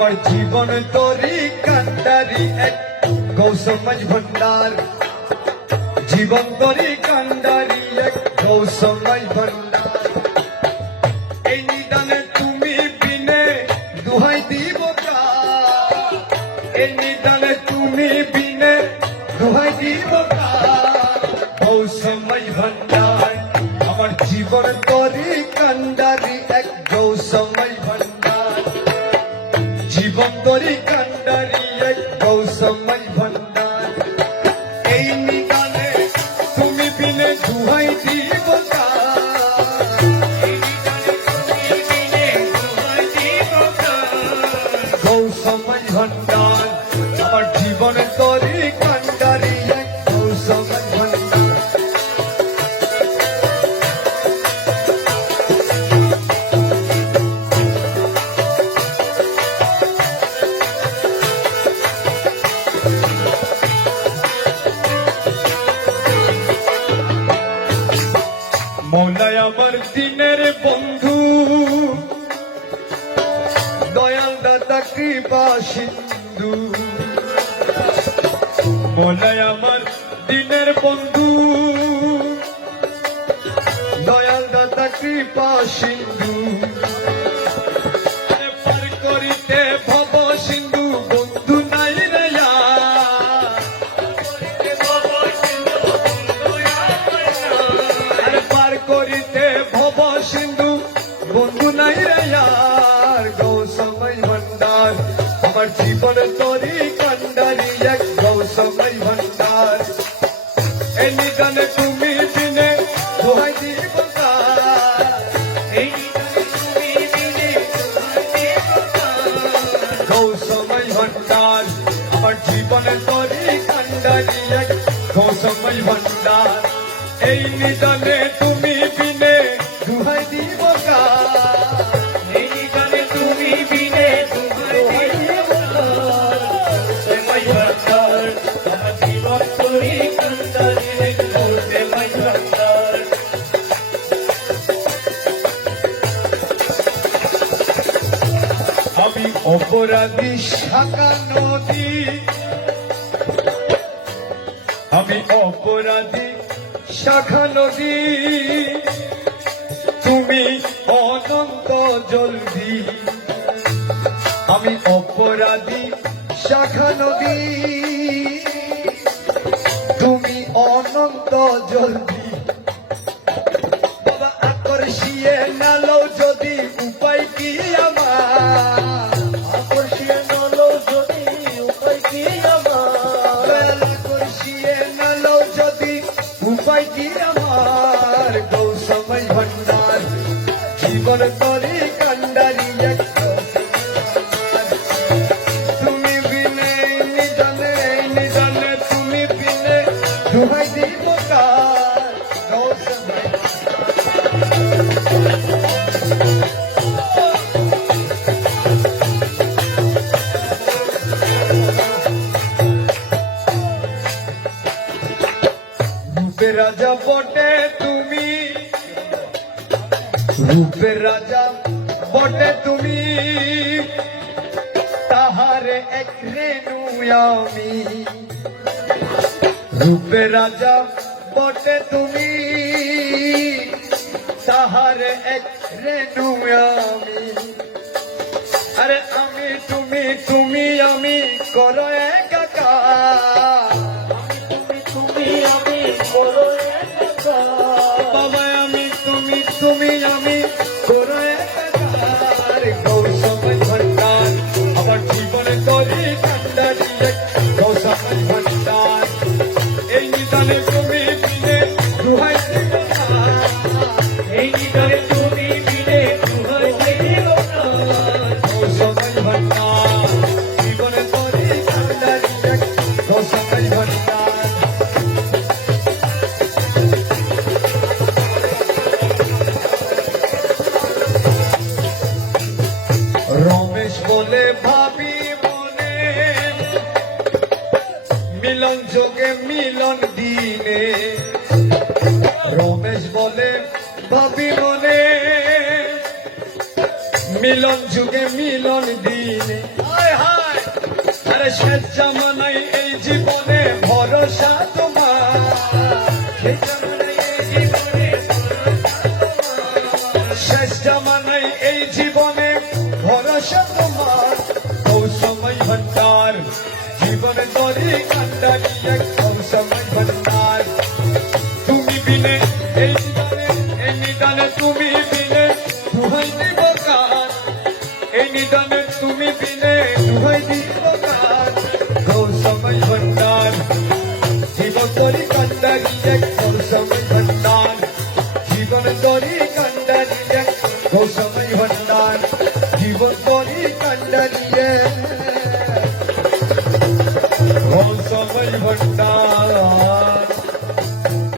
আমার জীবন তরি কান্ডারি এক গৌসমাজ ভণ্ডার জীবন তরি কান্ডারি এক গৌসমাজ ভণ্ডার এই নিদানে তুমি বিনে দুহাই দিব? এই আমার জীবন তরি কান্ডারি এক ভণ্ডার তরি কান্ডারি এক মৌলাই আমার দিনের বন্ধু। দয়াল দাদা কৃপা সিন্ধু। মৌলাই আমার দিনের বন্ধু। দয়াল দাদা কৃপা সিন্ধু। গৌসময় ভণ্ডার আমার জীবনের তরি কান্ডারি এক গৌসময় ভণ্ডার এই নিদানে তুমি অপরাধী শাখা নদী। আমি অপরাধী শাখা নদী। তুমি অনন্ত জলদি। আমি অপরাধী শাখা নদী। তুমি অনন্ত জলদি। বাবা আকর্ষিয়ে নালো যদি উপায় কি আমার? ভণ্ডার জীবন রাজা বটে তুমি। রূপের রাজা বটে তুমি। তাহারে এক রেণু আমি। রূপের রাজা বটে তুমি। তাহারে এক রেণু আমি। আরে আমি, তুমি তুমি, আমি করো একাকার একাকার। গৌসমাজ ভণ্ডার মিলন যুগে মিলন দিনে। আরে শেষ জামানাই এই জীবনে ভরসা তোমার। শেষ জামানাই এই জীবনে ভরসা তোমার। কৌ সময় ভট্টার জীবন তরি কান্ডারি এক সময় गोस्वामी भंडार